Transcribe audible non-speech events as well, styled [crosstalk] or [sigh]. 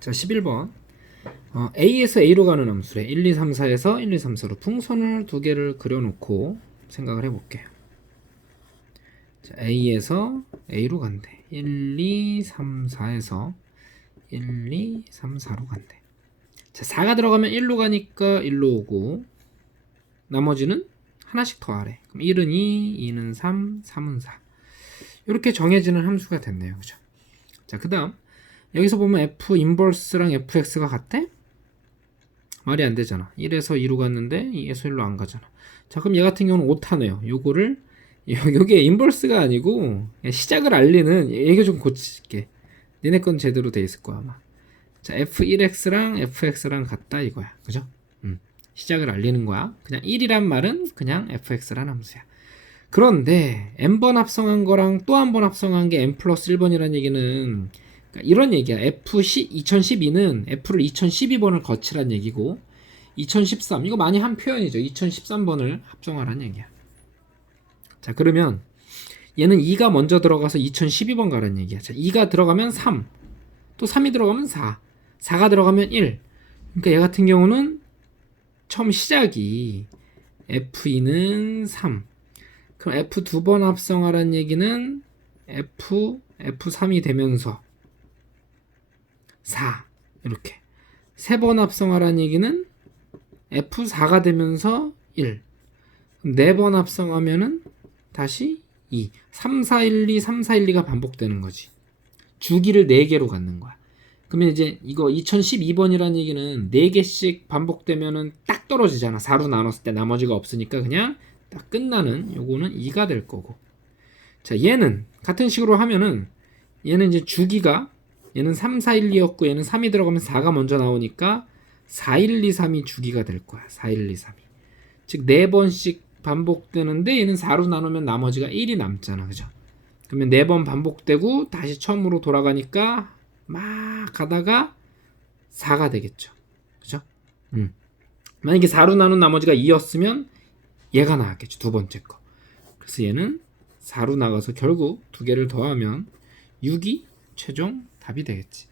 자, 11번. 어, A에서 A로 가는 함수래. 1, 2, 3, 4에서 1, 2, 3, 4로 풍선을 두 개를 그려놓고 생각을 해볼게요. 자, A에서 A로 간대. 1, 2, 3, 4에서 1, 2, 3, 4로 간대. 자, 4가 들어가면 1로 가니까 1로 오고 나머지는 하나씩 더 하래. 그럼 1은 2, 2는 3, 3은 4. 이렇게 정해지는 함수가 됐네요. 그죠? 자, 그 다음 여기서 보면 f 인버스랑 fx가 같대? 말이 안 되잖아. 1에서 2로 갔는데 2에서 1로 안 가잖아. 자, 그럼 얘 같은 경우는 오타네요. 요거를 [laughs] 요- 요게 인버스가 아니고 시작을 알리는 얘가 좀 고칠게. 니네 건 제대로 돼 있을 거야 아마. 자, f1x랑 fx랑 같다 이거야. 그죠? 음. 시작을 알리는 거야. 그냥 1이란 말은 그냥 fx란 함수야. 그런데 n번 합성한 거랑 또 한 번 합성한 게 n 플러스 1번이라는 얘기는 이런 얘기야. F 2012는 F를 2012번을 거치란 얘기고 2013 이거 많이 한 표현이죠. 2013번을 합성하라는 얘기야. 자 그러면 얘는 2가 먼저 들어가서 2012번 가라는 얘기야. 자 2가 들어가면 3, 또 3이 들어가면 4, 4가 들어가면 1. 그러니까 얘 같은 경우는 처음 시작이 F2는 3. 그럼 F 두 번 합성하라는 얘기는 F F3이 되면서 4 이렇게. 세 번 합성하라는 얘기는 F4가 되면서 1 네 번 합성하면은 다시 2 3 4 1 2 3 4 1 2가 반복되는 거지. 주기를 4개로 갖는 거야. 그러면 이제 이거 2012번이라는 얘기는 4개씩 반복되면은 딱 떨어지잖아. 4로 나눴을 때 나머지가 없으니까 그냥 딱 끝나는 요거는 2가 될 거고. 자 얘는 같은 식으로 하면은 얘는 이제 주기가 얘는 3, 4, 1, 2였고 얘는 3이 들어가면 4가 먼저 나오니까 4, 1, 2, 3이 주기가 될 거야. 4, 1, 2, 3이. 즉, 네 번씩 반복되는데 얘는 4로 나누면 나머지가 1이 남잖아. 그죠? 그러면 네 번 반복되고 다시 처음으로 돌아가니까 막 가다가 4가 되겠죠. 그죠? 음. 만약에 4로 나눈 나머지가 2였으면 얘가 나왔겠죠. 두 번째 거. 그래서 얘는 4로 나가서 결국 두 개를 더하면 6이 최종 답이 되겠지.